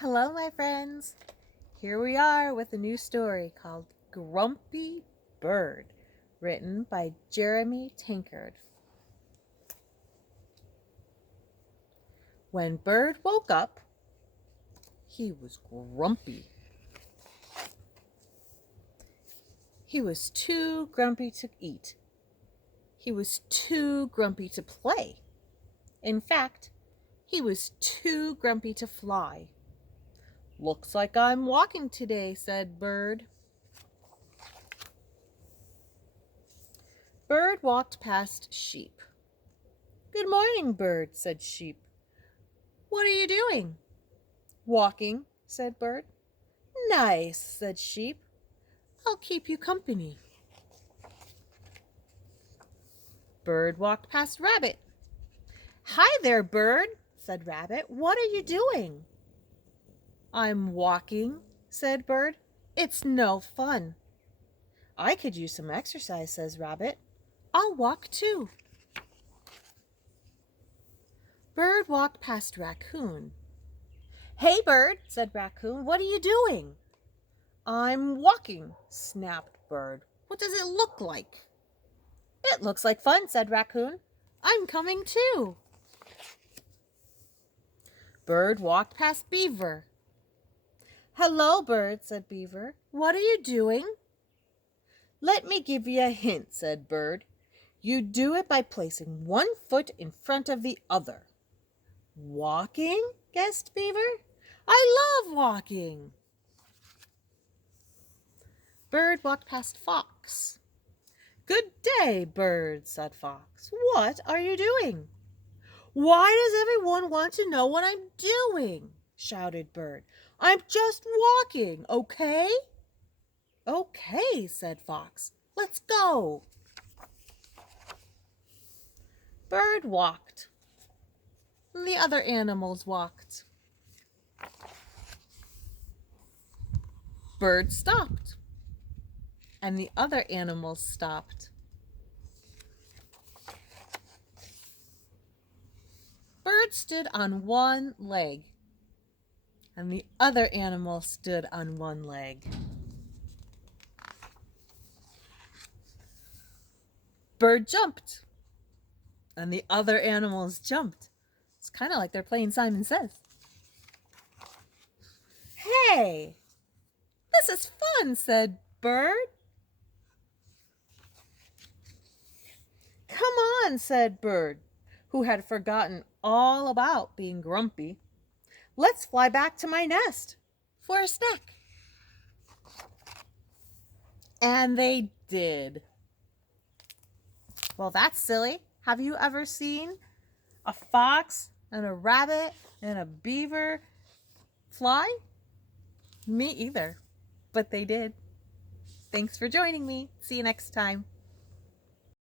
Hello, my friends. Here we are with a new story called Grumpy Bird, written by Jeremy Tankard. When Bird woke up, he was grumpy. He was too grumpy to eat. He was too grumpy to play. In fact, he was too grumpy to fly. "Looks like I'm walking today," said Bird. Bird walked past Sheep. "Good morning, Bird," said Sheep. "What are you doing?" "Walking," said Bird. "Nice," said Sheep. "I'll keep you company." Bird walked past Rabbit. "Hi there, Bird," said Rabbit. "What are you doing?" "I'm walking," said Bird. "It's no fun." "I could use some exercise," says Rabbit. "I'll walk too." Bird walked past Raccoon. "Hey, Bird," said Raccoon. "What are you doing?" "I'm walking," snapped Bird. "What does it look like?" "It looks like fun," said Raccoon. "I'm coming too." Bird walked past Beaver. "Hello, Bird," said Beaver. "What are you doing?" "Let me give you a hint," said Bird. "You do it by placing one foot in front of the other." "Walking?" guessed Beaver. "I love walking." Bird walked past Fox. "Good day, Bird," said Fox. "What are you doing?" "Why does everyone want to know what I'm doing?" shouted Bird. "I'm just walking, okay?" "Okay," said Fox. "Let's go." Bird walked. The other animals walked. Bird stopped. And the other animals stopped. Bird stood on one leg. And the other animal stood on one leg. Bird jumped. And the other animals jumped. It's kind of like they're playing Simon Says. "Hey, this is fun," said Bird. "Come on," said Bird, who had forgotten all about being grumpy. "Let's fly back to my nest for a snack." And they did. Well, that's silly. Have you ever seen a fox and a rabbit and a beaver fly? Me either, but they did. Thanks for joining me. See you next time.